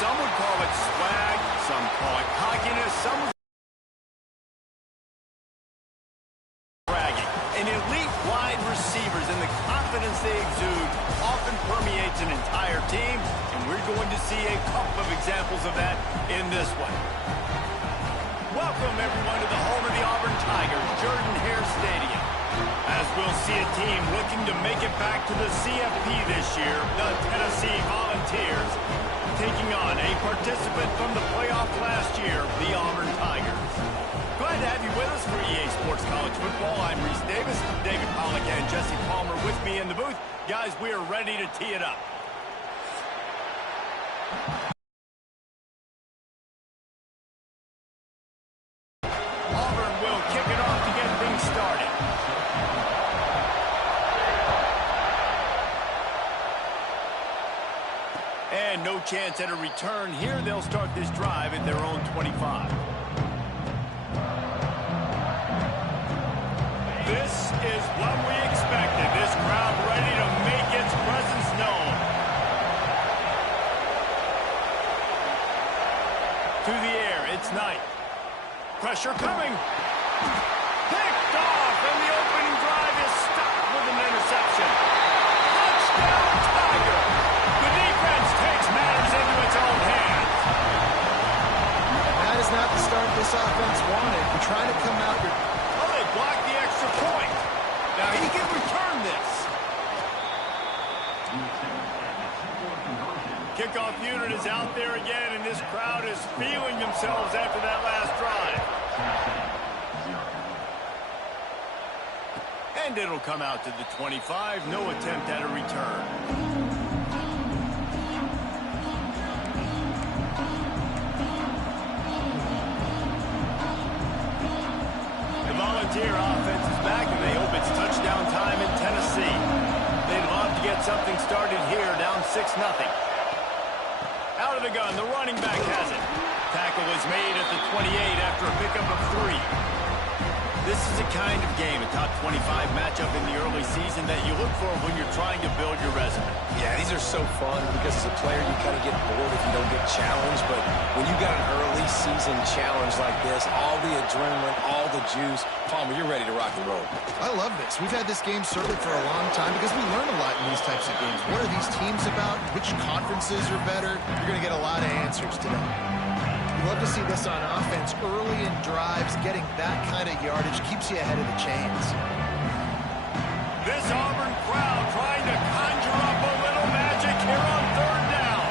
Some would call it swag, some call it cockiness, some would bragging. An elite wide receivers and the confidence they exude often permeates an entire team, and we're going to see a couple of examples of that in this one. Welcome, everyone, to the home of the Auburn Tigers, Jordan-Hare Stadium. As we'll see a team looking to make it back to the CFP this year, the Tennessee Volunteers, taking on a participant from the playoff last year, the Auburn Tigers. Glad to have you with us for EA Sports College Football. I'm Reese Davis, David Pollack, and Jesse Palmer with me in the booth. Guys, we are ready to tee it up. Auburn will kick it off to get things started. And no chance at a return here. They'll start this drive at their own 25. This is what we expected. This crowd ready to make its presence known. To the air, it's Knight. Pressure coming. Picked off, and the opening drive is stopped with an interception. Touchdown, Tiger. The defense takes matters into its own hands. That is not the start this offense wanted. We're trying to come out here. Oh, they blocked the extra point. Now he can return this. Kickoff unit is out there again, and this crowd is feeling themselves after that last drive. And it'll come out to the 25. No attempt at a return. The Volunteer offense is back, and they hope it's touchdown time in Tennessee. They'd love to get something started here, down 6-0. Out of the gun, the running back has it. Tackle is made at the 28 after a pickup of 3. This is the kind of game, a top 25 matchup in the early season, that you look for when you're trying to build your resume. Yeah, these are so fun because as a player, you kind of get bored if you don't get challenged. But when you got an early season challenge like this, all the adrenaline, all the juice, Palmer, you're ready to rock and roll. I love this. We've had this game circled for a long time because we learn a lot in these types of games. What are these teams about? Which conferences are better? You're going to get a lot of answers today. We love to see this on offense early in drives. Getting that kind of yardage keeps you ahead of the chains. This Auburn crowd trying to conjure up a little magic here on 3rd down.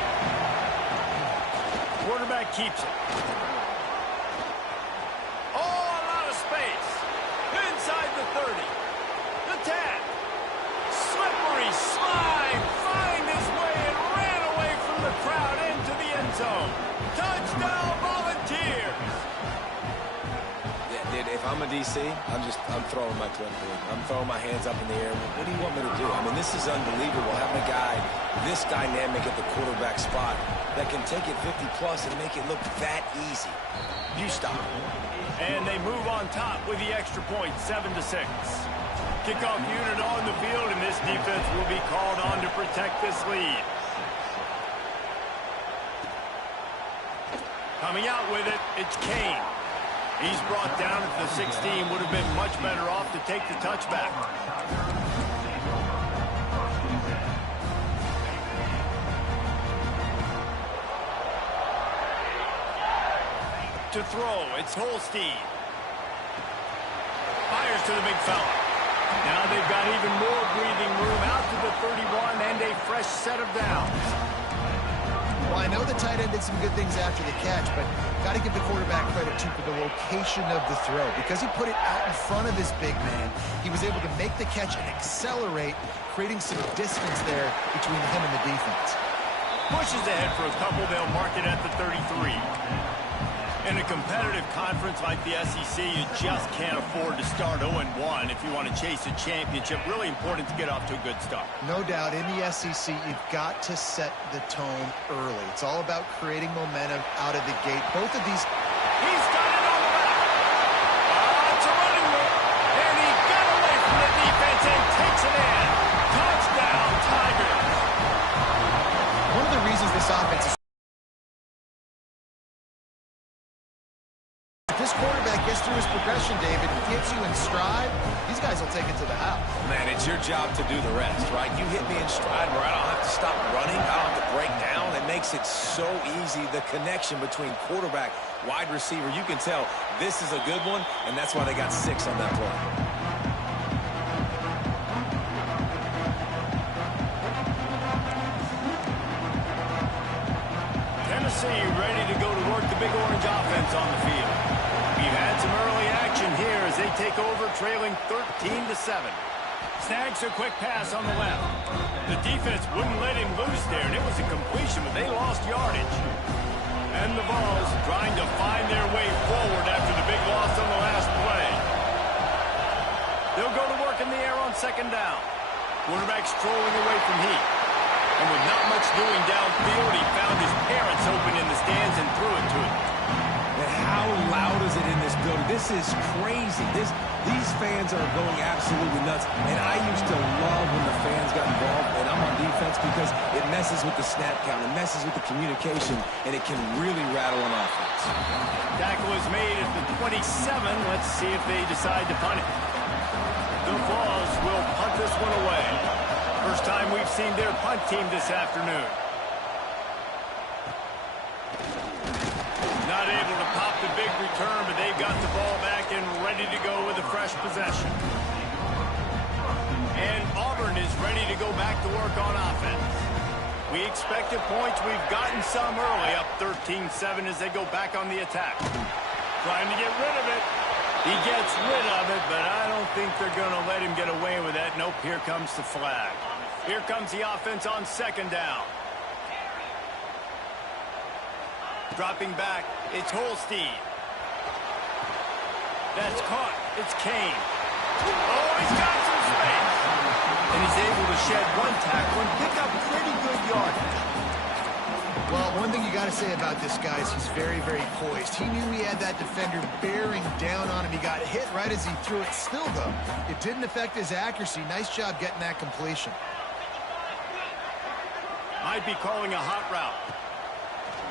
Quarterback keeps it. Oh, a lot of space. Inside the 30. The 10. Slippery slide. Find his way and ran away from the crowd into the end zone. Touchdown, Volunteers. Yeah, dude, if I'm a DC, I'm throwing my clipboard. I'm throwing my hands up in the air. What do you want me to do? I mean, this is unbelievable. Having a guy this dynamic at the quarterback spot that can take it 50-plus and make it look that easy. You stop. And they move on top with the extra point, 7-6. Kickoff unit on the field, and this defense will be called on to protect this lead. Coming out with it, it's Kane. He's brought down at the 16. Would have been much better off to take the touchback. To throw, it's Holstein. Fires to the big fella. Now they've got even more breathing room out to the 31 and a fresh set of downs. Well, I know the tight end did some good things after the catch, but got to give the quarterback credit, too, for the location of the throw. Because he put it out in front of his big man, he was able to make the catch and accelerate, creating some distance there between him and the defense. Pushes ahead for a couple. They'll mark it at the 33. In a competitive conference like the SEC, you just can't afford to start 0-1 if you want to chase a championship. Really important to get off to a good start. No doubt, in the SEC, you've got to set the tone early. It's all about creating momentum out of the gate. Both of these... He's got it on the back. It's a running move. And he got away from the defense and takes it in. Touchdown, Tigers. One of the reasons this offense is this quarterback gets through his progression, David, gets you in stride, these guys will take it to the house. Man, it's your job to do the rest, right? You hit me in stride where I don't have to stop running. I don't have to break down. It makes it so easy, the connection between quarterback, wide receiver. You can tell this is a good one, and that's why they got 6 on that play. Tennessee ready to go to work the Big Orange offense on the field. We've had some early action here as they take over, trailing 13-7. Snags a quick pass on the left. The defense wouldn't let him loose there, and it was a completion, but they lost yardage. And the Vols trying to find their way forward after the big loss on the last play. They'll go to work in the air on second down. Quarterback strolling away from heat. And with not much doing downfield, he found his parents open in the stands and threw it to him. And how loud is it in this building? This is crazy. These fans are going absolutely nuts. And I used to love when the fans got involved, and I'm on defense because it messes with the snap count. It messes with the communication, and it can really rattle an offense. Tackle is made at the 27. Let's see if they decide to punt it. The Vols will punt this one away. First time we've seen their punt team this afternoon. Not able to pop the big return, but they've got the ball back and ready to go with a fresh possession. And Auburn is ready to go back to work on offense. We expected points. We've gotten some early, up 13-7 as they go back on the attack. Trying to get rid of it. He gets rid of it, but I don't think they're going to let him get away with that. Nope, here comes the flag. Here comes the offense on second down. Dropping back, it's Holstein. That's caught. It's Kane. Oh, he's got some space. And he's able to shed one tackle and pick up pretty good yardage. Well, one thing you got to say about this guy is he's very, very poised. He knew he had that defender bearing down on him. He got hit right as he threw it. Still, though, it didn't affect his accuracy. Nice job getting that completion. Might be calling a hot route.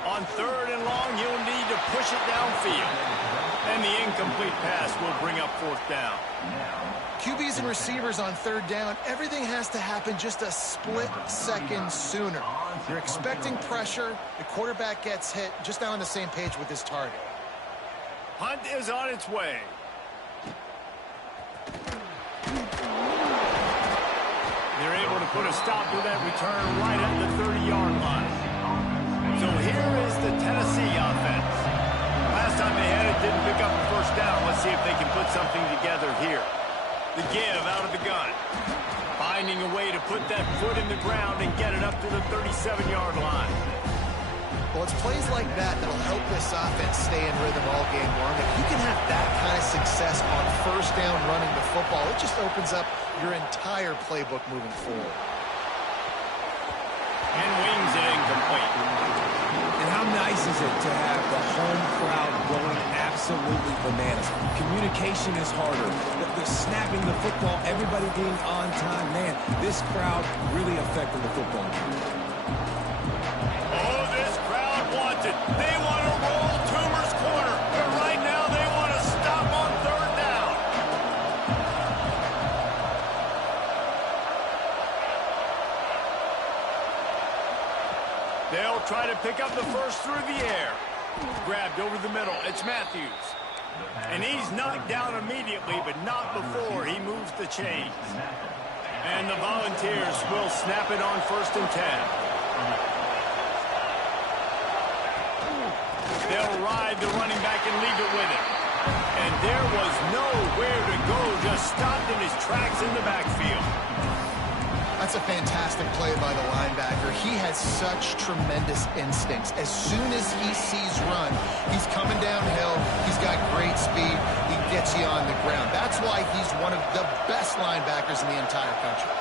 On third and long, he'll need to push it downfield. And the incomplete pass will bring up fourth down. QBs and receivers on third down, everything has to happen just a split second sooner. You're expecting pressure. The quarterback gets hit, just not on the same page with his target. Hunt is on its way. They're able to put a stop to that return right at the 30-yard line. So here is the Tennessee offense. Last time they had it, didn't pick up the first down. Let's see if they can put something together here. The give out of the gun. Finding a way to put that foot in the ground and get it up to the 37-yard line. Well, it's plays like that that'll help this offense stay in rhythm all game long. If you can have that kind of success on first down running the football, it just opens up your entire playbook moving forward. And wings it incomplete. And how nice is it to have the home crowd going absolutely bananas? Communication is harder. The snapping the football, everybody being on time. Man, this crowd really affecting the football game. Oh, this crowd wants it. They want to roll Toomer's corner. But right now they want to stop on third down. They'll try to pick up the first through the air. Grabbed over the middle. It's Matthews. And he's knocked down immediately, but not before he moves the chains. And the Volunteers will snap it on 1st and 10. They'll ride the running back and leave it with him. And there was nowhere to go, just stopped in his tracks in the backfield. That's a fantastic play by the linebacker. He has such tremendous instincts. As soon as he sees run, he's coming downhill. He's got great speed. He gets you on the ground. That's why he's one of the best linebackers in the entire country.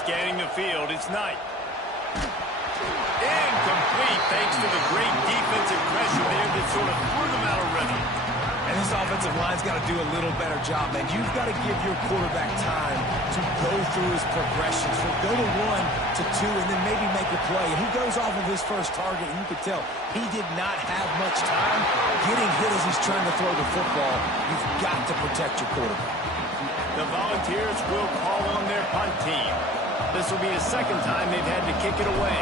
Scanning the field, it's Knight. Incomplete, thanks to the great defensive pressure there that sort of threw them out of rhythm. And this offensive line's got to do a little better job, man. You've got to give your quarterback time to go through his progressions. Go to 1 to 2 and then maybe make a play. And he goes off of his first target, and you could tell he did not have much time getting hit as he's trying to throw the football. You've got to protect your quarterback. The Volunteers will call on their punt team. This will be the second time they've had to kick it away.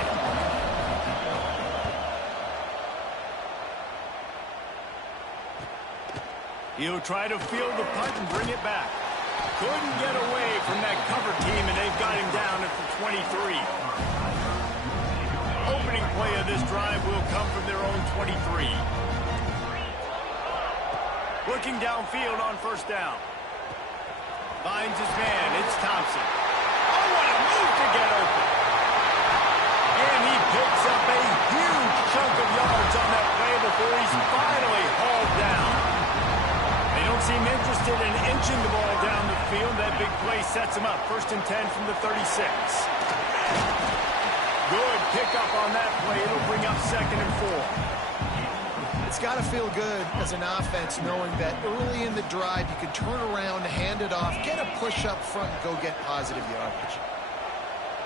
He'll try to field the punt and bring it back. Couldn't get away from that cover team, and they've got him down at the 23. Opening play of this drive will come from their own 23. Looking downfield on first down. Finds his man. It's Thompson. Oh, what a move to get open. And he picks up a huge chunk of yards on that play before he's finally hauled down. They don't seem interested in inching the ball down the field. That big play sets him up. 1st and 10 from the 36. Good pickup on that play. It'll bring up 2nd and 4. It's got to feel good as an offense knowing that early in the drive you can turn around, hand it off, get a push up front, and go get positive yardage.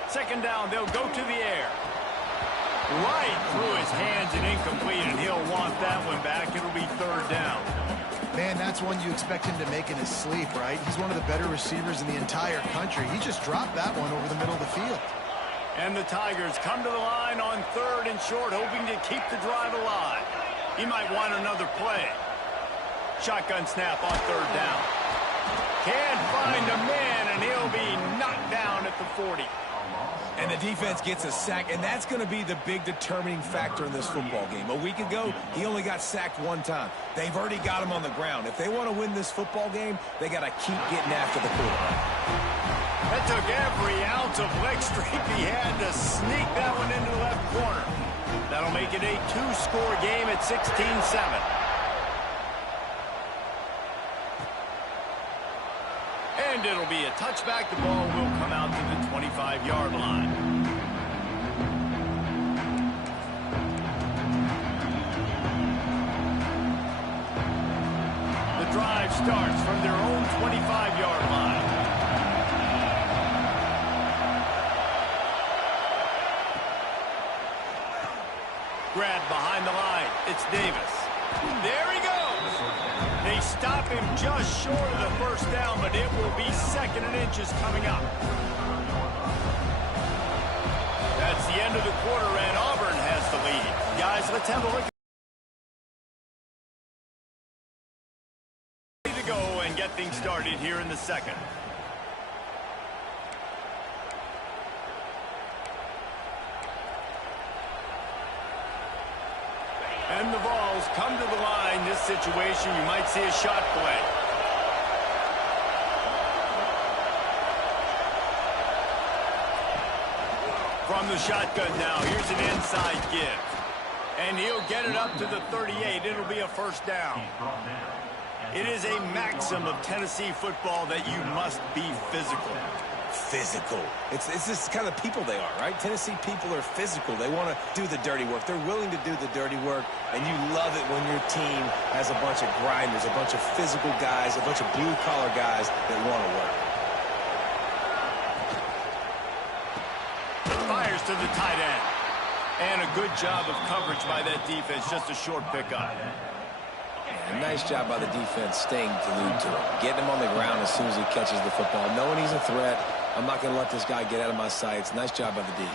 2nd down, they'll go to the air. Right through his hands and incomplete, and he'll want that one back. It'll be 3rd down. Man, that's one you expect him to make in his sleep, right? He's one of the better receivers in the entire country. He just dropped that one over the middle of the field. And the Tigers come to the line on 3rd and short, hoping to keep the drive alive. He might want another play. Shotgun snap on 3rd down. Can't find a man, and he'll be knocked down at the 40. And the defense gets a sack, and that's going to be the big determining factor in this football game. A week ago, he only got sacked 1 time. They've already got him on the ground. If they want to win this football game, they got to keep getting after the quarterback. That took every ounce of leg strength he had to sneak that one into the left corner. That'll make it a 2-score game at 16-7. And it'll be a touchback. The ball will come out to the 25-yard line. The drive starts from their own 25-yard line. Grab behind the line. It's Davis. There he goes. They stop him just short of the 1st down, but it will be 2nd and inches coming up. That's the end of the quarter, and Auburn has the lead. Guys, let's have a look. Ready to go and get things started here in the 2nd. And the balls come to the line. This situation, you might see a shot play. From the shotgun now, here's an inside give. And he'll get it up to the 38. It'll be a 1st down. It is a maxim of Tennessee football that you must be physical. Physical. It's just kind of people they are, right? Tennessee people are physical. They want to do the dirty work. They're willing to do the dirty work, and you love it when your team has a bunch of grinders, a bunch of physical guys, a bunch of blue-collar guys that want to work. Fires to the tight end. And a good job of coverage by that defense. Just a short pickup. A nice job by the defense staying glued to him. Getting him on the ground as soon as he catches the football. Knowing he's a threat. I'm not going to let this guy get out of my sights. Nice job by the D.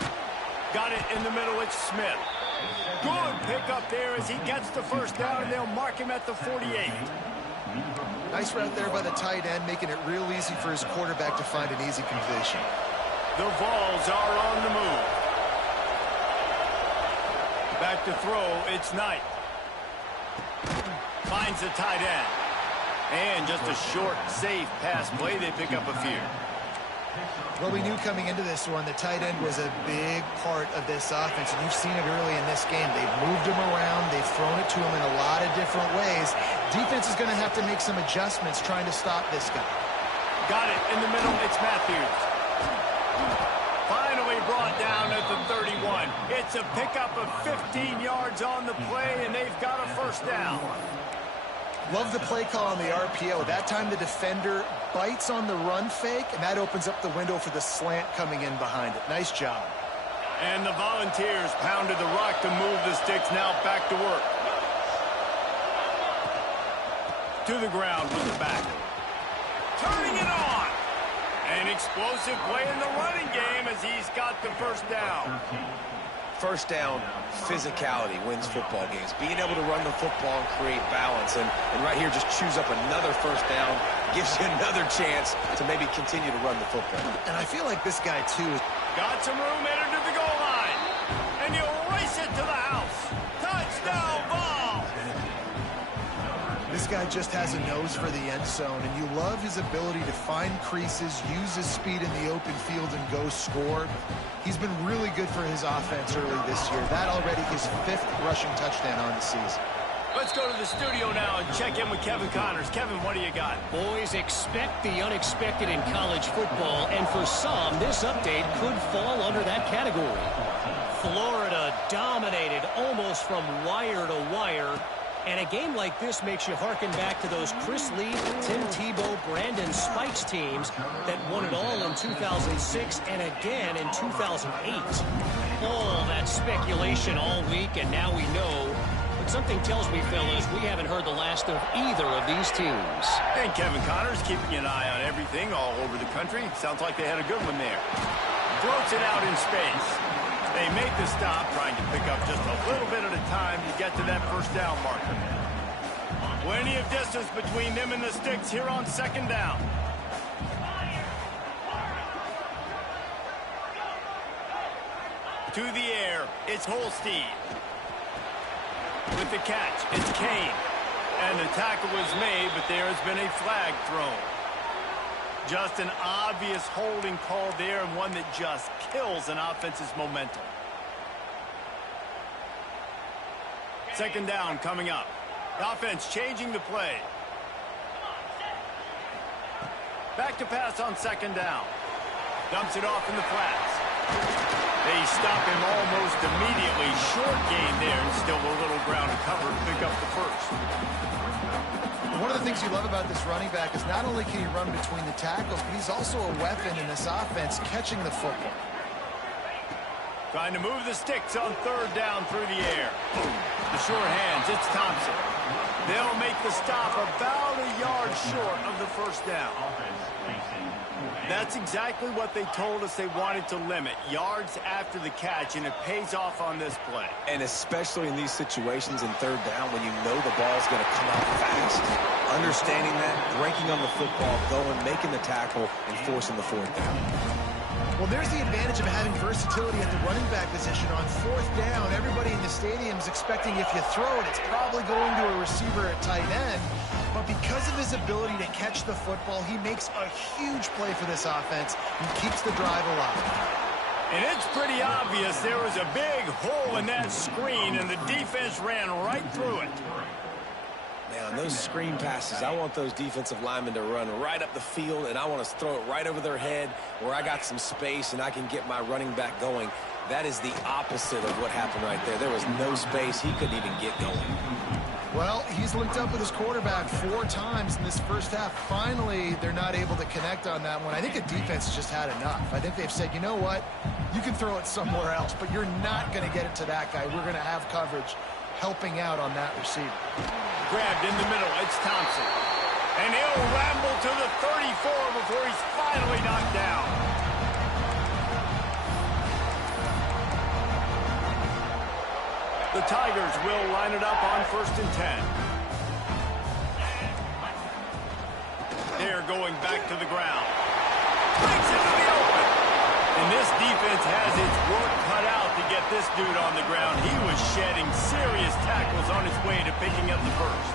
Got it in the middle. It's Smith. Good pickup there as he gets the 1st down, and they'll mark him at the 48. Nice route there by the tight end, making it real easy for his quarterback to find an easy completion. The Vols are on the move. Back to throw. It's Knight. Finds the tight end. And just a short, safe pass play. They pick up a few. Well, we knew coming into this one the tight end was a big part of this offense, and you've seen it early in this game. They've moved him around. They've thrown it to him in a lot of different ways. Defense is going to have to make some adjustments trying to stop this guy. Got it in the middle. It's Matthews. Finally brought down at the 31. It's a pickup of 15 yards on the play, and they've got a 1st down. Love the play call on the RPO. That time the defender bites on the run fake, and that opens up the window for the slant coming in behind it. Nice job. And the Volunteers pounded the rock to move the sticks. Now back to work. To the ground with the back. Turning it on. An explosive play in the running game as he's got the first down. First down, physicality wins football games. Being able to run the football and create balance. And right here, just choose up another first down. Gives you another chance to maybe continue to run the football. And I feel like this guy, too, is... Got some room, entered to the goal line. And he'll race it to the house. Touchdown ball. This guy just has a nose for the end zone, and you love his ability to find creases, use his speed in the open field, and go score. He's been really good for his offense early this year. That already his 5th rushing touchdown on the season. Let's go to the studio now and check in with Kevin Connors. Kevin, what do you got? Boys, expect the unexpected in college football, and for some, this update could fall under that category. Florida dominated almost from wire to wire, and a game like this makes you harken back to those Chris Lee, Tim Tebow, Brandon Spikes teams that won it all in 2006 and again in 2008. All that speculation all week, and now we know. Something tells me, fellas, we haven't heard the last of either of these teams. And Kevin Connors keeping an eye on everything all over the country. Sounds like they had a good one there. Floats it out in space. They make the stop, trying to pick up just a little bit at a time to get to that first down marker. Plenty of distance between them and the sticks here on second down. To the air, it's Holstein. With the catch, it's Kane. And the tackle was made, but there has been a flag thrown. Just an obvious holding call there, and one that just kills an offense's momentum. Second down coming up. The offense changing the play. Back to pass on second down. Dumps it off in the flats. They stop him almost immediately. Short gain there, and still a little ground to cover to pick up the first. One of the things you love about this running back is not only can he run between the tackles, but he's also a weapon in this offense catching the football. Trying to move the sticks on third down through the air. The sure hands, it's Thompson. They'll make the stop about a yard short of the first down. That's exactly what they told us they wanted to limit. Yards after the catch, and it pays off on this play. And especially in these situations in third down when you know the ball's going to come out fast. Understanding that, breaking on the football, going, making the tackle, and forcing the fourth down. Well, there's the advantage of having versatility at the running back position. On fourth down, everybody in the stadium is expecting if you throw it, it's probably going to a receiver at tight end. But because of his ability to catch the football, he makes a huge play for this offense and keeps the drive alive. And it's pretty obvious there was a big hole in that screen, and the defense ran right through it. Now, those screen passes, I want those defensive linemen to run right up the field, and I want to throw it right over their head where I got some space and I can get my running back going. That is the opposite of what happened right there. There was no space. He couldn't even get going. Well, he's linked up with his quarterback 4 times in this first half. Finally, they're not able to connect on that one. I think the defense has just had enough. I think they've said, you know what? You can throw it somewhere else, but you're not going to get it to that guy. We're going to have coverage helping out on that receiver. Grabbed in the middle, it's Thompson. And he'll ramble to the 34 before he's finally knocked down. The Tigers will line it up on 1st and 10. They're going back to the ground. Breaks into the open. And this defense has its work cut out to get this dude on the ground. He was shedding serious tackles on his way to picking up the first.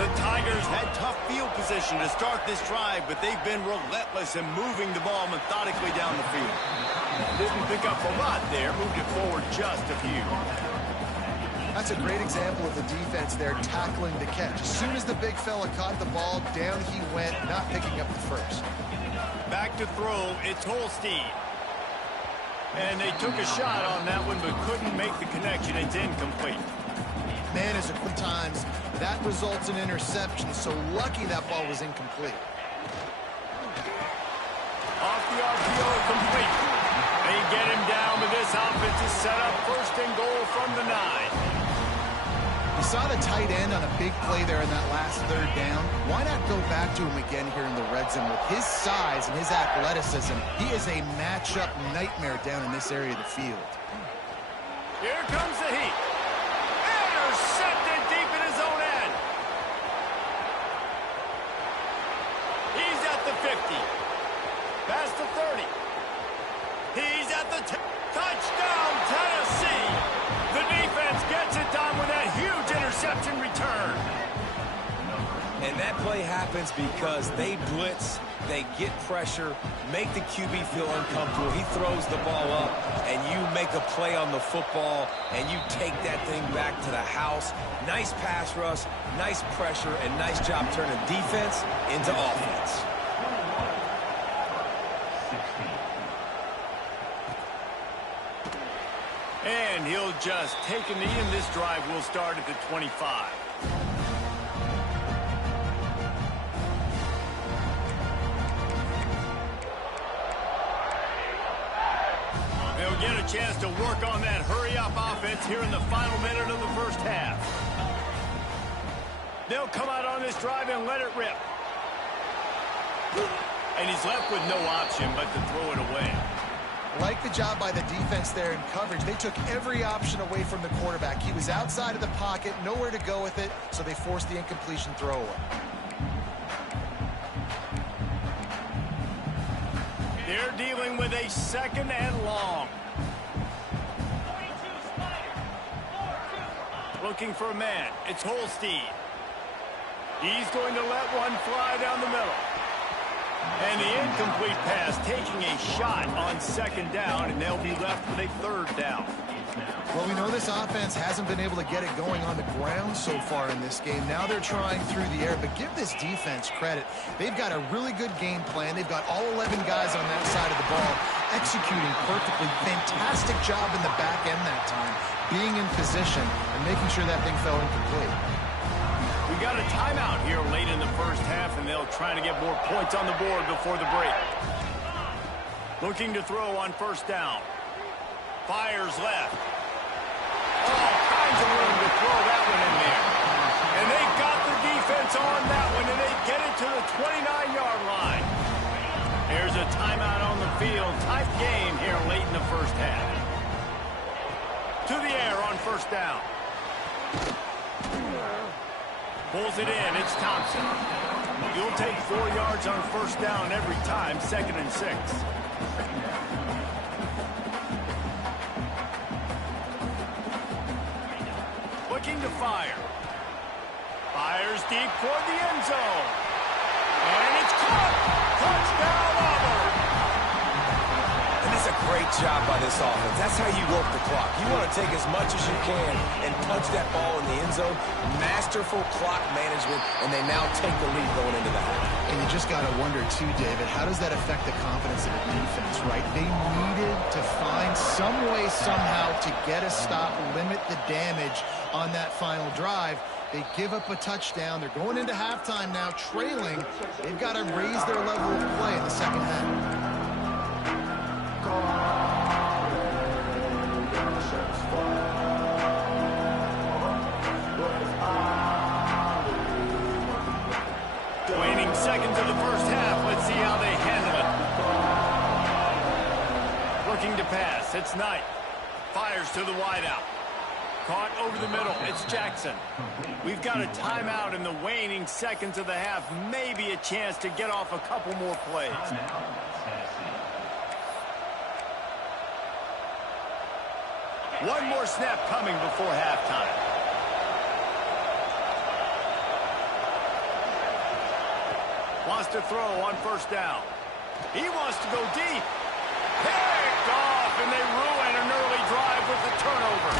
The Tigers had tough field position to start this drive, but they've been relentless in moving the ball methodically down the field. Didn't pick up a lot there, moved it forward just a few. That's a great example of the defense there tackling the catch. As soon as the big fella caught the ball, down he went, not picking up the first. Back to throw, it's Holstein. And they took a shot on that one, but couldn't make the connection. It's incomplete. Man, as a quick times, that results in interception, so lucky that ball was incomplete. Off the RPO, complete. They get him down, but this offense is set up first and goal from the 9. You saw the tight end on a big play there in that last third down. Why not go back to him again here in the red zone? With his size and his athleticism, he is a matchup nightmare down in this area of the field. Here comes the heat. Intercepted deep in his own end. He's at the 50. Past the 30. He's at the touchdown, Tennessee. The defense gets it done with that huge interception return. And that play happens because they blitz, they get pressure, make the QB feel uncomfortable. He throws the ball up, and you make a play on the football, and you take that thing back to the house. Nice pass rush, nice pressure, and nice job turning defense into offense. And he'll just take a knee, and this drive will start at the 25. They'll get a chance to work on that hurry-up offense here in the final minute of the first half. They'll come out on this drive and let it rip. And he's left with no option but to throw it away. Like the job by the defense there in coverage. They took every option away from the quarterback. He was outside of the pocket, nowhere to go with it, so they forced the incompletion throwaway. They're dealing with a second and long. Looking for a man. It's Holstein. He's going to let one fly down the middle. And the incomplete pass taking a shot on second down, and they'll be left with a third down. Well, we know this offense hasn't been able to get it going on the ground so far in this game. Now they're trying through the air, but give this defense credit. They've got a really good game plan. They've got all 11 guys on that side of the ball executing perfectly. Fantastic job in the back end that time, being in position and making sure that thing fell incomplete. We got a timeout here late in the first half, and they'll try to get more points on the board before the break. Looking to throw on first down. Fires left. All kinds of room to throw that one in there. And they got the defense on that one, and they get it to the 29-yard line. There's a timeout on the field. Tight game here late in the first half. To the air on first down. Pulls it in. It's Thompson. You'll take 4 yards on first down every time, 2nd and 6. Looking to fire. Fires deep toward the end zone. And it's caught. Touchdown, Auburn. And it's a great job by this offense. That's how you work the clock. You want to take as much as you can and punch that ball in the end zone. Masterful clock management, and they now take the lead going into the half. And you just got to wonder, too, David, how does that affect the confidence of the defense, right? They needed to find some way, somehow, to get a stop, limit the damage on that final drive. They give up a touchdown. They're going into halftime now, trailing. They've got to raise their level of play in the second half. Waning seconds of the first half. Let's see how they handle it. Looking to pass. It's Knight. Fires to the wideout. Caught over the middle. It's Jackson. We've got a timeout in the waning seconds of the half. Maybe a chance to get off a couple more plays. One more snap coming before halftime. Wants to throw on first down. He wants to go deep. Picked off, and they ruin an early drive with the turnover.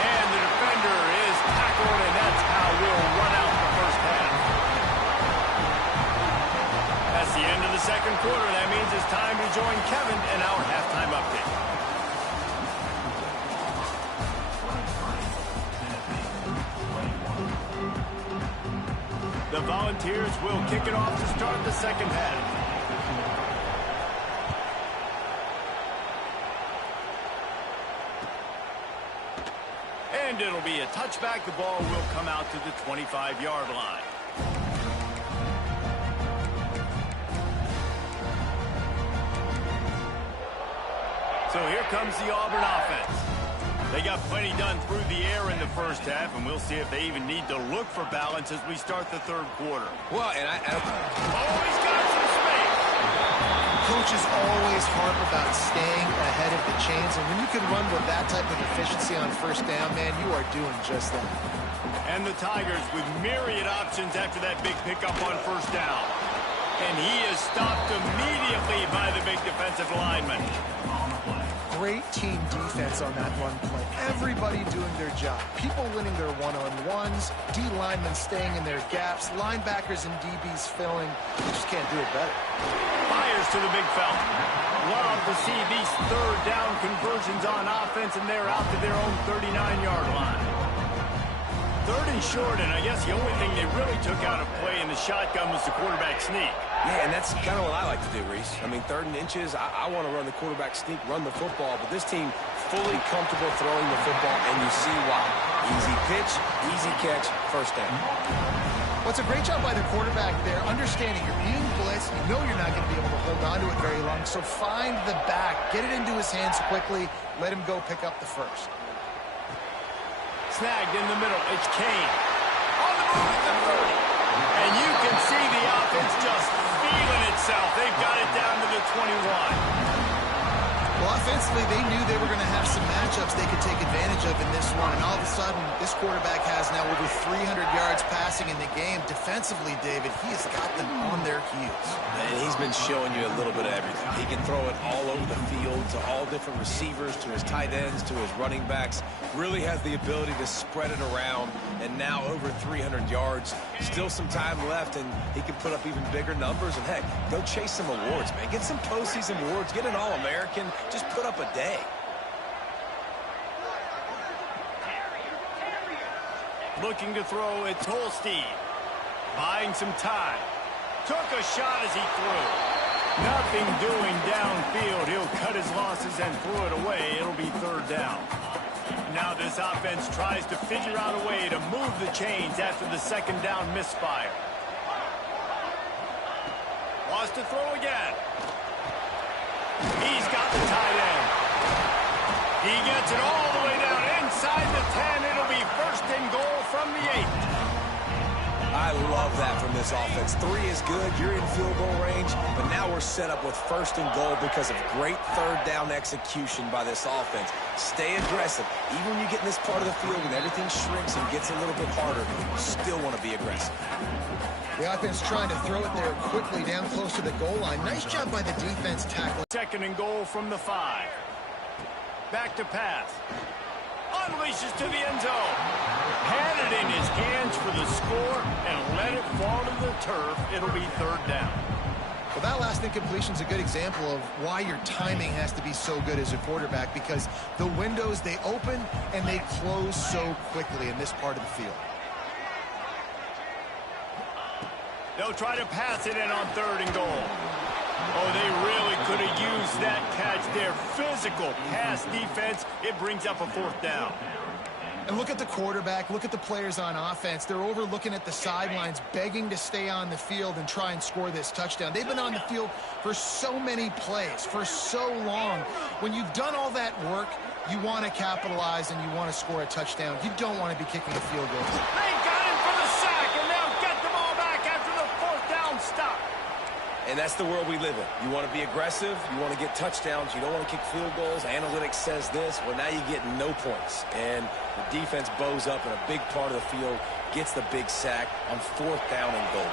And the defender is tackled, and that's how we'll run out the first half. That's the end of the second quarter. That means it's time to join Kevin in our halftime update. The Volunteers will kick it off to start the second half. And it'll be a touchback. The ball will come out to the 25-yard line. So here comes the Auburn offense. They got plenty done through the air in the first half, and we'll see if they even need to look for balance as we start the third quarter. Well, and Oh, he's got some space. Coaches always harp about staying ahead of the chains, and when you can run with that type of efficiency on first down, man, you are doing just that. And the Tigers with myriad options after that big pickup on first down. And he is stopped immediately by the big defensive lineman. Great team defense on that run play. Everybody doing their job. People winning their one-on-ones, D linemen staying in their gaps, linebackers and DBs filling. You just can't do it better. Fires to the big fella. Love to see these third down conversions on offense, and they're out to their own 39-yard line. Third and short, and I guess the only thing they really took out of play in the shotgun was the quarterback sneak. yeah, and that's kind of what I like to do, Reese. I mean, 3rd and inches, I want to run the quarterback sneak, run the football, but this team fully comfortable throwing the football, and you see why. Easy pitch, easy catch, first down. Well, it's a great job by the quarterback there, understanding you're being blitzed, you know you're not going to be able to hold on to it very long, so find the back, get it into his hands quickly, let him go pick up the first. Snagged in the middle. It's Kane. On the move at the 30. And you can see the offense just feeling itself. They've got it down to the 21. Well, offensively, they knew they were going to have some matchups they could take advantage of in this one. And all of a sudden, this quarterback has now over 300 yards passing in the game. Defensively, David, he has got them on their heels. And he's been showing you a little bit of everything. He can throw it all over the field to all different receivers, to his tight ends, to his running backs. Really has the ability to spread it around. And now over 300 yards. Still some time left, and he can put up even bigger numbers. And, heck, go chase some awards, man. Get some postseason awards. Get an All-American. Just put up a day. Looking to throw, it's Holstein. Buying some time. Took a shot as he threw. Nothing doing downfield. He'll cut his losses and throw it away. It'll be 3rd down. Now this offense tries to figure out a way to move the chains after the 2nd down misfire. Wants to throw again. He's got the tight end. He gets it all the way down inside the 10. It'll be 1st and goal from the 8. I love that from this offense. 3 is good. You're in field goal range, but now we're set up with 1st and goal because of great 3rd down execution by this offense. Stay aggressive. Even when you get in this part of the field and everything shrinks and gets a little bit harder, you still want to be aggressive. The offense trying to throw it there quickly down close to the goal line. Nice job by the defense tackling. 2nd and goal from the 5. Back to pass. Unleashes to the end zone. Had it in his hands for the score and let it fall to the turf. It'll be 3rd down. Well, that last incompletion is a good example of why your timing has to be so good as a quarterback, because the windows, they open and they close so quickly in this part of the field. They'll try to pass it in on 3rd and goal. Oh, they really could have used that catch there. Physical pass defense. It brings up a 4th down. And look at the quarterback. Look at the players on offense. They're overlooking at the sidelines, begging to stay on the field and try and score this touchdown. They've been on the field for so many plays, for so long. When you've done all that work, you want to capitalize and you want to score a touchdown. You don't want to be kicking a field goal. They got him for the sack, and they'll get the ball back after the 4th down stop. And that's the world we live in. You want to be aggressive. You want to get touchdowns. You don't want to kick field goals. Analytics says this. Well, now you get no points. And the defense bows up in a big part of the field, gets the big sack on 4th down and goal.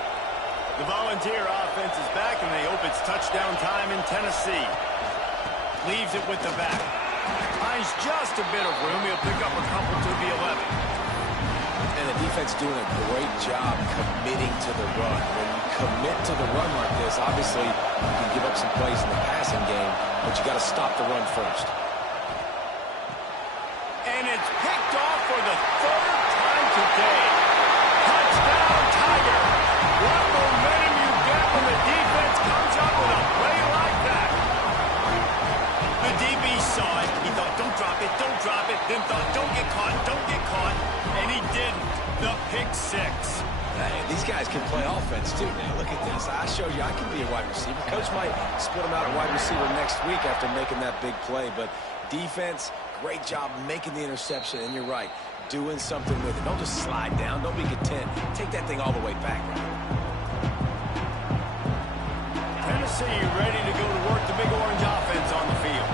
The Volunteer offense is back, and they hope it's touchdown time in Tennessee. Leaves it with the back. Finds just a bit of room. He'll pick up a couple to the 11. And the defense doing a great job committing to the run. When you commit to the run like this, obviously you can give up some plays in the passing game, but you got to stop the run first. And it's picked off for the 3rd time today. Touchdown, Tiger. drop it, then thought, don't get caught, and he didn't. The pick six. Hey, these guys can play offense, too, now. Look at this. I showed you I can be a wide receiver. Coach might split him out at wide receiver next week after making that big play. But defense, great job making the interception. And you're right, doing something with it. Don't just slide down. Don't be content. Take that thing all the way back. Tennessee ready to go to work the big orange offense on the field.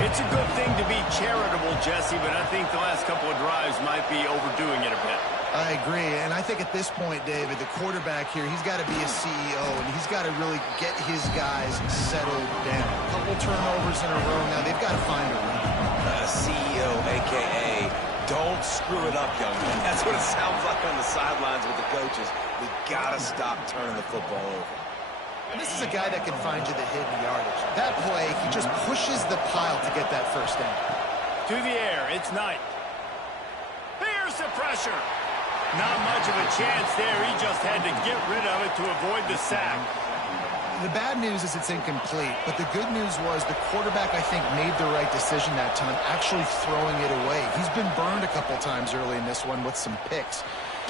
It's a good thing to be charitable, Jesse, but I think the last couple of drives might be overdoing it a bit. I agree, and I think at this point, David, the quarterback here, he's got to be a CEO, and he's got to really get his guys settled down. A couple turnovers in a row now. They've got to find a rhythm. CEO, a.k.a. don't screw it up, young man. That's what it sounds like on the sidelines with the coaches. We got to stop turning the football over. And this is a guy that can find you the hidden yardage. That play, he just pushes the pile to get that first down. To the air, it's Knight. Here's the pressure. Not much of a chance there. He just had to get rid of it to avoid the sack. The bad news is it's incomplete, but the good news was the quarterback, I think, made the right decision that time, actually throwing it away. He's been burned a couple times early in this one with some picks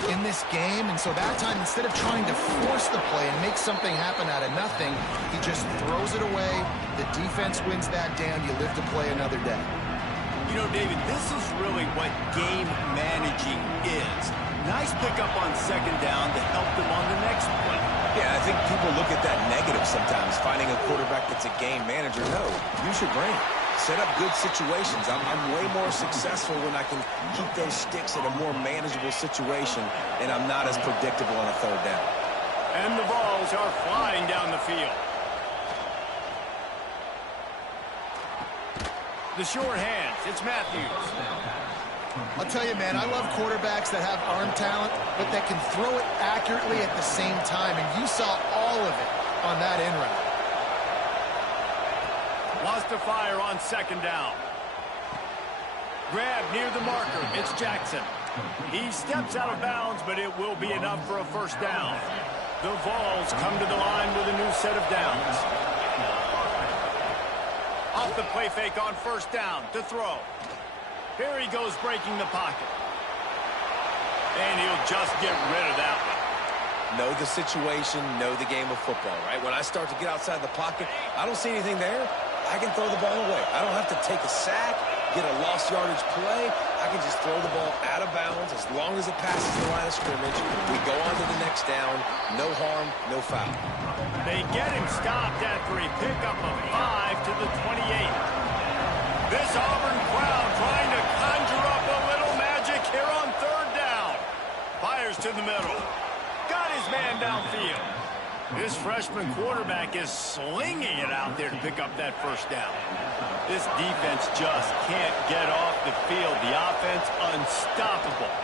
in this game, and so that time, instead of trying to force the play and make something happen out of nothing, he just throws it away. The defense wins that down. You live to play another day. You know, David, this is really what game managing is. Nice pickup on second down to help them on the next play. Yeah, I think people look at that negative sometimes, finding a quarterback that's a game manager. No, use your brain. Set up good situations. I'm way more successful when I can keep those sticks in a more manageable situation, and I'm not as predictable on a third down. And the balls are flying down the field. The short hands, it's Matthews. I'll tell you, man, I love quarterbacks that have arm talent, but that can throw it accurately at the same time, and you saw all of it on that in route. Wants to fire on second down. Grab near the marker, it's Jackson. He steps out of bounds, but it will be enough for a first down. The Vols come to the line with a new set of downs. Off the play fake on first down to throw. Here he goes breaking the pocket. And he'll just get rid of that one. Know the situation, know the game of football, right? When I start to get outside the pocket, I don't see anything there. I can throw the ball away. I don't have to take a sack, get a lost yardage play. I can just throw the ball out of bounds as long as it passes the line of scrimmage. We go on to the next down. No harm, no foul. They get him stopped after a pickup of 5 to the 28. This Auburn crowd trying to conjure up a little magic here on third down. Fires to the middle. Got his man downfield. This freshman quarterback is slinging it out there to pick up that first down. This defense just can't get off the field. The offense unstoppable.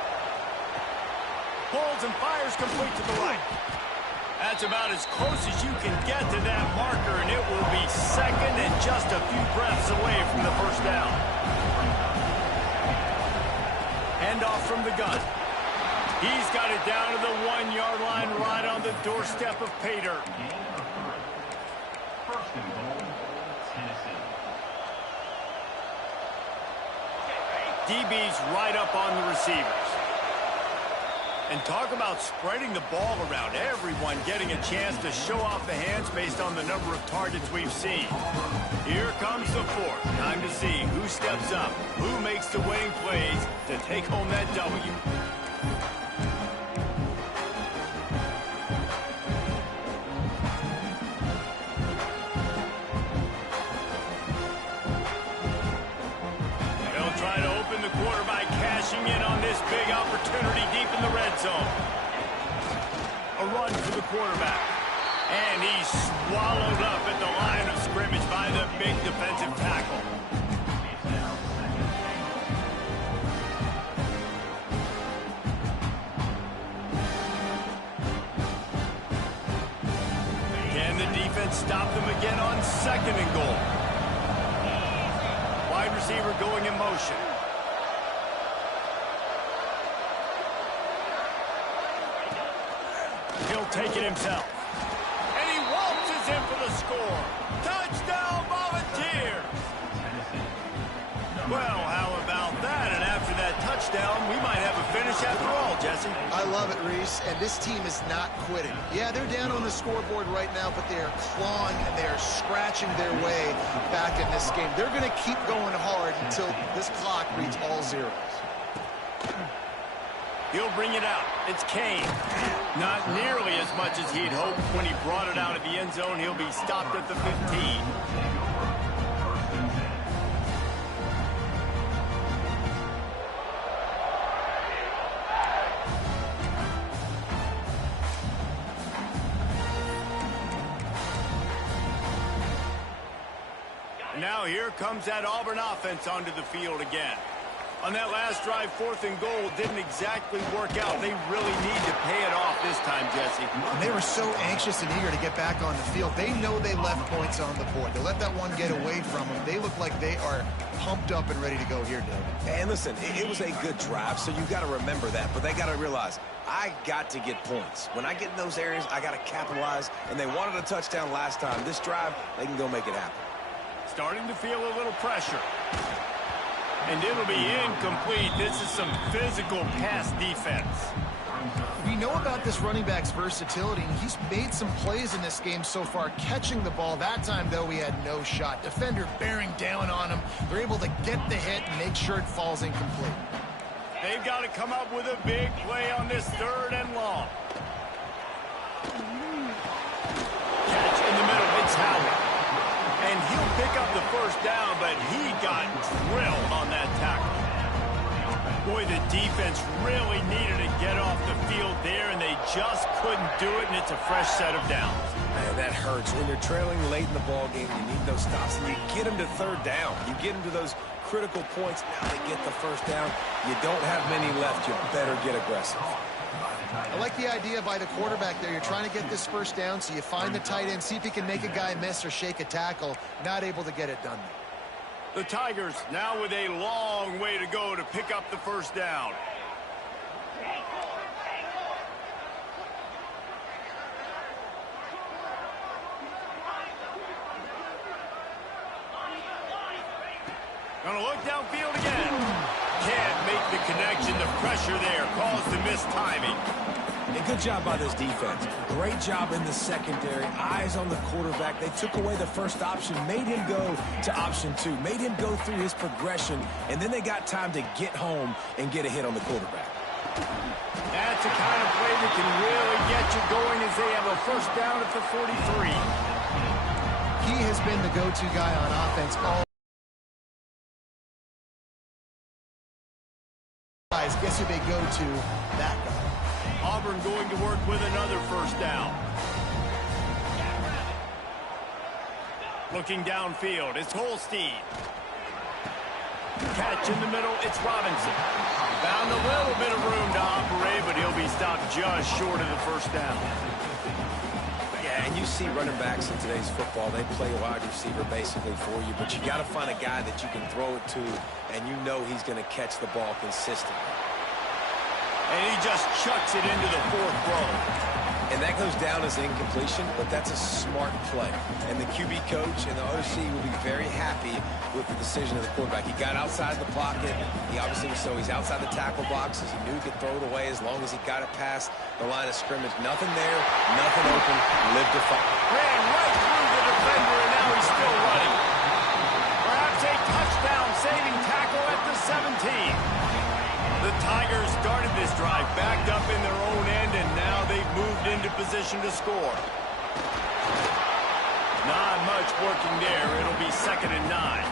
Pulls and fires complete to the right. That's about as close as you can get to that marker, and it will be second and just a few breaths away from the first down. Handoff from the gun. He's got it down to the 1-yard line right on the doorstep of Pater. First and goal, Tennessee. DB's right up on the receivers. And talk about spreading the ball around. Everyone getting a chance to show off the hands based on the number of targets we've seen. Here comes the fourth. Time to see who steps up, who makes the winning plays to take home that W. They'll try to open the quarter by cashing in on this big opportunity deep in the red zone. A run for the quarterback. And he's swallowed up at the line of scrimmage by the big defensive tackle. Can the defense stop them again on second and goal? Wide receiver going in motion. He'll take it himself. And he waltzes in for the score. Touchdown, Volunteers! Well, how about finish after all, Jesse. I love it, Reese, and this team is not quitting. Yeah, they're down on the scoreboard right now, but they are clawing and they are scratching their way back in this game. They're going to keep going hard until this clock reads all zeros. He'll bring it out. It's Kane. Not nearly as much as he'd hoped when he brought it out of the end zone. He'll be stopped at the 15. Now here comes that Auburn offense onto the field again. On that last drive, 4th and goal didn't exactly work out. They really need to pay it off this time, Jesse. And they were so anxious and eager to get back on the field. They know they left points on the board. They let that one get away from them. They look like they are pumped up and ready to go here, Dave. And listen, it was a good drive, so you got to remember that. But they got to realize, I got to get points. When I get in those areas, I got to capitalize. And they wanted a touchdown last time. This drive, they can go make it happen. Starting to feel a little pressure. And it'll be incomplete. This is some physical pass defense. We know about this running back's versatility, and he's made some plays in this game so far, catching the ball. That time, though, he had no shot. Defender bearing down on him. They're able to get the hit and make sure it falls incomplete. They've got to come up with a big play on this 3rd and long. Catch in the middle. It's Howard. And he'll pick up the 1st down, but he got drilled on that tackle. Boy, the defense really needed to get off the field there, and they just couldn't do it, and it's a fresh set of downs. Man, that hurts. When you're trailing late in the ball game, you need those stops, and you get them to 3rd down. You get them to those critical points. Now they get the 1st down. You don't have many left. You better get aggressive. I like the idea by the quarterback there. You're trying to get this 1st down, so you find the tight end, see if he can make a guy miss or shake a tackle. Not able to get it done. The Tigers now with a long way to go to pick up the 1st down. Gonna look downfield again. Can't make the connection. The pressure there caused the missed timing. And good job by this defense. Great job in the secondary. Eyes on the quarterback. They took away the 1st option, made him go to option 2, made him go through his progression, and then they got time to get home and get a hit on the quarterback. That's the kind of play that can really get you going as they have a 1st down at the 43. He has been the go-to guy on offense all. Guess who they go to? That guy. Auburn going to work with another 1st down. Looking downfield, it's Holstein. Catch in the middle, it's Robinson. Found a little bit of room to operate, but he'll be stopped just short of the 1st down. Yeah, and you see running backs in today's football, they play wide receiver basically for you, but you got to find a guy that you can throw it to, and you know he's going to catch the ball consistently. And he just chucks it into the 4th row. And that goes down as an incompletion, but that's a smart play. And the QB coach and the OC will be very happy with the decision of the quarterback. He got outside the pocket. He obviously was he's outside the tackle boxes. He knew he could throw it away as long as he got it past the line of scrimmage. Nothing there, nothing open, lived to fight. Ran right through the defender, and now he's still running. Perhaps a touchdown-saving tackle at the 17. The Tigers started this drive backed up in their own end, and now they've moved into position to score. Not much working there. It'll be 2nd and 9.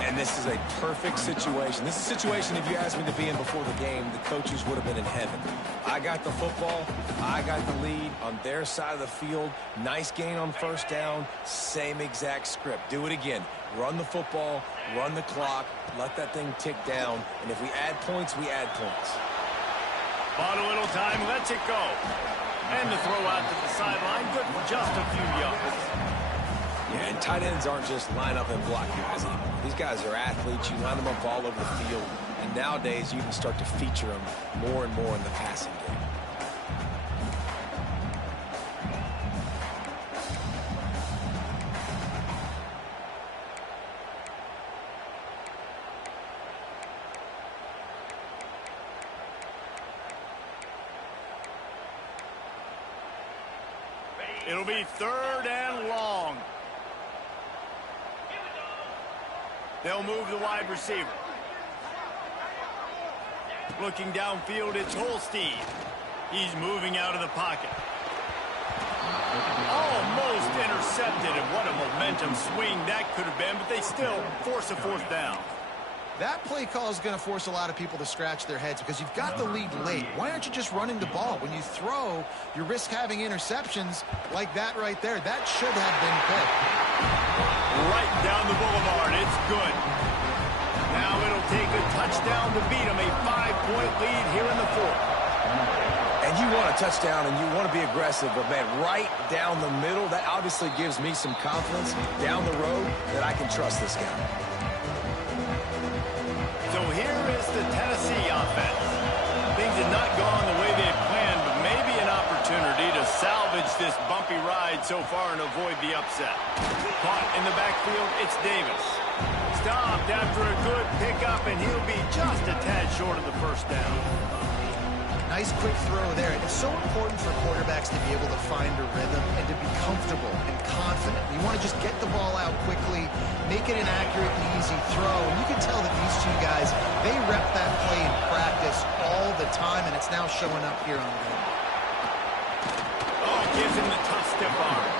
And this is a perfect situation. This is a situation, if you asked me to be in before the game, the coaches would have been in heaven. I got the football. I got the lead on their side of the field. Nice gain on 1st down. Same exact script. Do it again. Run the football, run the clock, let that thing tick down, and if we add points, we add points. Bought a little time, lets it go. And the throw out to the sideline, good for just a few yards. Yeah, and tight ends aren't just line up and block guys anymore. These guys are athletes. You line them up all over the field, and nowadays you can start to feature them more and more in the passing game. It'll be 3rd and long. They'll move the wide receiver. Looking downfield, it's Holstein. He's moving out of the pocket. Almost intercepted, and what a momentum swing that could have been, but they still force a 4th down. That play call is going to force a lot of people to scratch their heads because you've got the lead late. Why aren't you just running the ball? When you throw, you risk having interceptions like that right there. That should have been picked. Right down the boulevard. It's good. Now it'll take a touchdown to beat them. A 5-point lead here in the 4th. And you want a touchdown and you want to be aggressive, but man, right down the middle, that obviously gives me some confidence down the road that I can trust this guy. So here is the Tennessee offense. Things have not gone the way they had planned, but maybe an opportunity to salvage this bumpy ride so far and avoid the upset. Caught in the backfield, it's Davis. Stopped after a good pickup, and he'll be just a tad short of the 1st down. Nice quick throw there. It's so important for quarterbacks to be able to find a rhythm and to be comfortable and confident. You want to just get the ball out quickly, make it an accurate and easy throw. And you can tell that these two guys, they rep that play in practice all the time, and it's now showing up here on the field. Oh, gives him the tough stiff arm.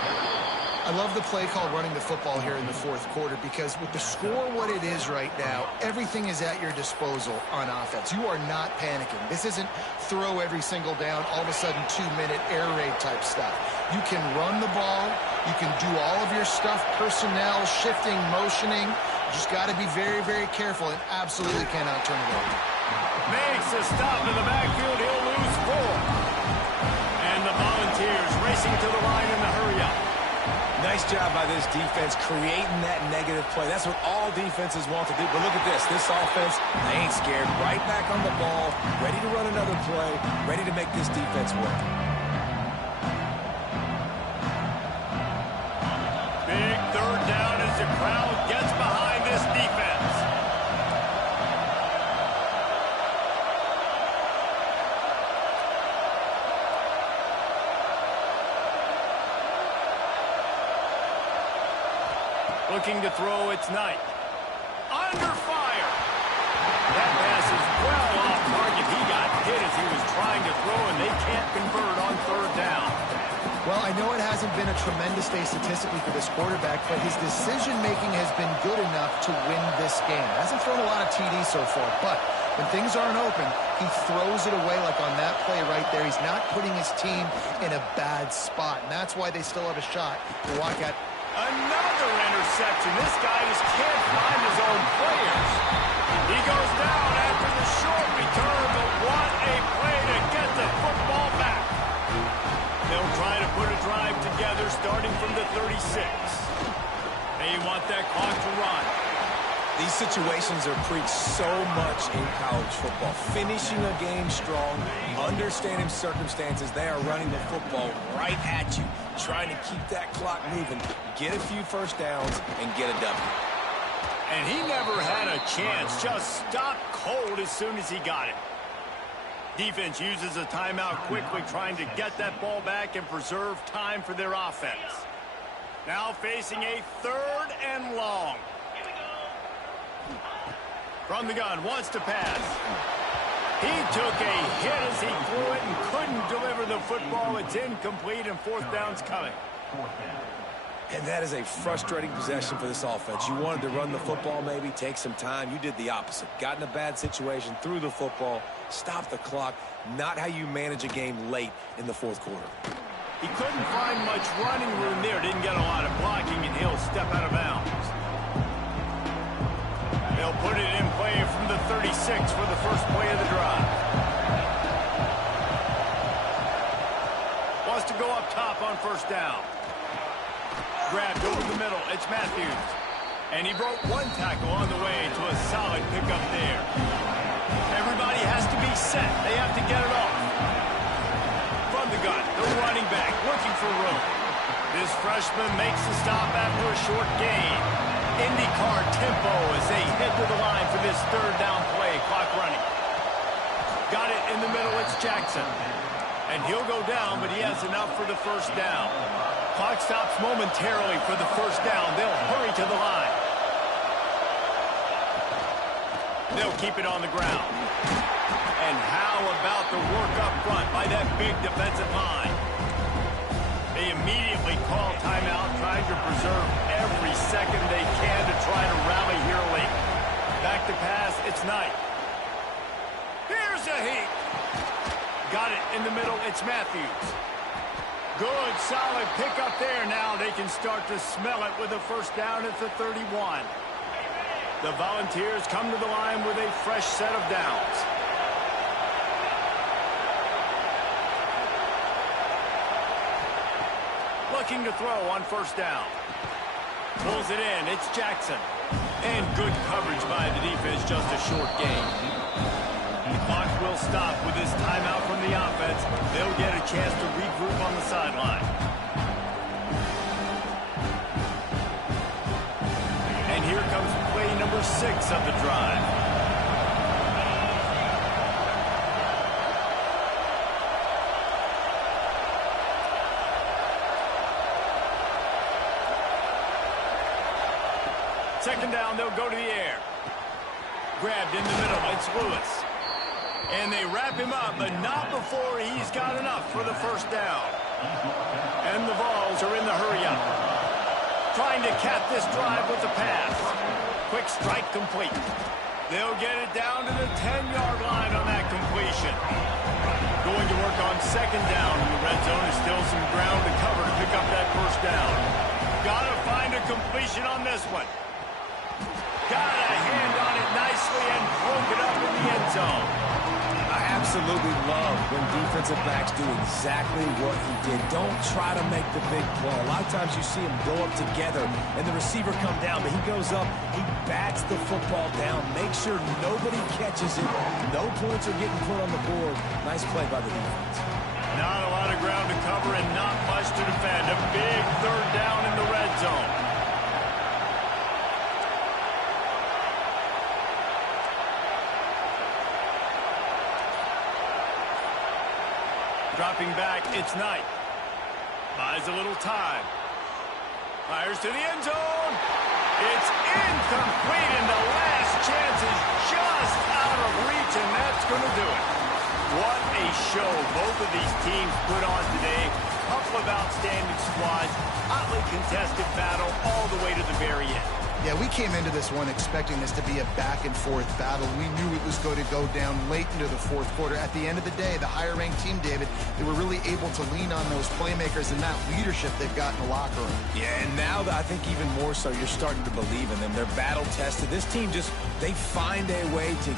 I love the play call running the football here in the 4th quarter because with the score what it is right now, everything is at your disposal on offense. You are not panicking. This isn't throw every single down, all of a sudden 2-minute air raid type stuff. You can run the ball. You can do all of your stuff, personnel, shifting, motioning. You just got to be very, very careful and absolutely cannot turn it over. Makes a stop in the backfield. He'll lose 4. And the Volunteers racing to the line in the hurry up. Nice job by this defense creating that negative play. That's what all defenses want to do. But look at this. This offense, they ain't scared. Right back on the ball, ready to run another play, ready to make this defense work. Big 3rd down as the crowd gets behind this defense. Looking to throw, it's Knight. Under fire. That pass is well off target. He got hit as he was trying to throw, and they can't convert on 3rd down. Well, I know it hasn't been a tremendous day statistically for this quarterback, but his decision-making has been good enough to win this game. Hasn't thrown a lot of TDs so far, but when things aren't open, he throws it away like on that play right there. He's not putting his team in a bad spot, and that's why they still have a shot to walk out. Another interception. This guy just can't find his own players. He goes down after the short return, but what a play to get the football back. They'll try to put a drive together starting from the 36. They want that clock to run. These situations are preached so much in college football. Finishing a game strong, understanding circumstances. They are running the football right at you, trying to keep that clock moving, get a few 1st downs, and get a W. And he never had a chance. Just stopped cold as soon as he got it. Defense uses a timeout quickly, trying to get that ball back and preserve time for their offense. Now facing a 3rd and long. From the gun, wants to pass. He took a hit as he threw it and couldn't deliver the football. It's incomplete, and 4th down's coming. And that is a frustrating possession for this offense. You wanted to run the football, maybe take some time. You did the opposite. Got in a bad situation, threw the football, stopped the clock. Not how you manage a game late in the 4th quarter. He couldn't find much running room there. Didn't get a lot of blocking, and he'll step out of bounds. They'll put it in play from the 36 for the first play of the drive. Wants to go up top on 1st down. Grabbed over the middle. It's Matthews. And he broke 1 tackle on the way to a solid pickup there. Everybody has to be set. They have to get it off. From the gun, the running back looking for room. This freshman makes the stop after a short gain. IndyCar tempo as they head to the line for this 3rd down play. Clock running. Got it in the middle. It's Jackson. And he'll go down, but he has enough for the 1st down. Clock stops momentarily for the first down. They'll hurry to the line. They'll keep it on the ground. And how about the work up front by that big defensive line? They immediately call timeout, trying to preserve every second they can to try to rally here late. Back to pass, it's Knight. Here's a heat. Got it in the middle, it's Matthews. Good, solid pickup there. Now they can start to smell it with a first down at the 31. The Volunteers come to the line with a fresh set of downs. Looking to throw on first down. Pulls it in, it's Jackson. And good coverage by the defense, just a short gain. The clock will stop with this timeout from the offense. They'll get a chance to regroup on the sideline. And here comes play number 6 of the drive. Second down, they'll go to the air. Grabbed in the middle, it's Lewis. And they wrap him up, but not before he's got enough for the first down. And the Vols are in the hurry-up. Trying to cap this drive with the pass. Quick strike complete. They'll get it down to the 10-yard line on that completion. Going to work on second down in the red zone. Is still some ground to cover to pick up that first down. Got to find a completion on this one. Got a hand on it nicely and broke it up in the end zone. I absolutely love when defensive backs do exactly what he did. Don't try to make the big play. A lot of times you see him go up together and the receiver come down, but he goes up, he bats the football down, make sure nobody catches it. No points are getting put on the board. Nice play by the defense. Not a lot of ground to cover and not much to defend. A big third down in the red zone. Dropping back, it's Knight. Buys a little time. Fires to the end zone. It's incomplete, and the last chance is just out of reach, and that's going to do it. What a show both of these teams put on today. Couple of outstanding squads. Hotly contested battle all the way to the very end. Yeah, we came into this one expecting this to be a back-and-forth battle. We knew it was going to go down late into the fourth quarter. At the end of the day, the higher-ranked team, David, they were really able to lean on those playmakers and that leadership they've got in the locker room. Yeah, and now I think even more so, you're starting to believe in them. They're battle-tested. This team just, they find a way to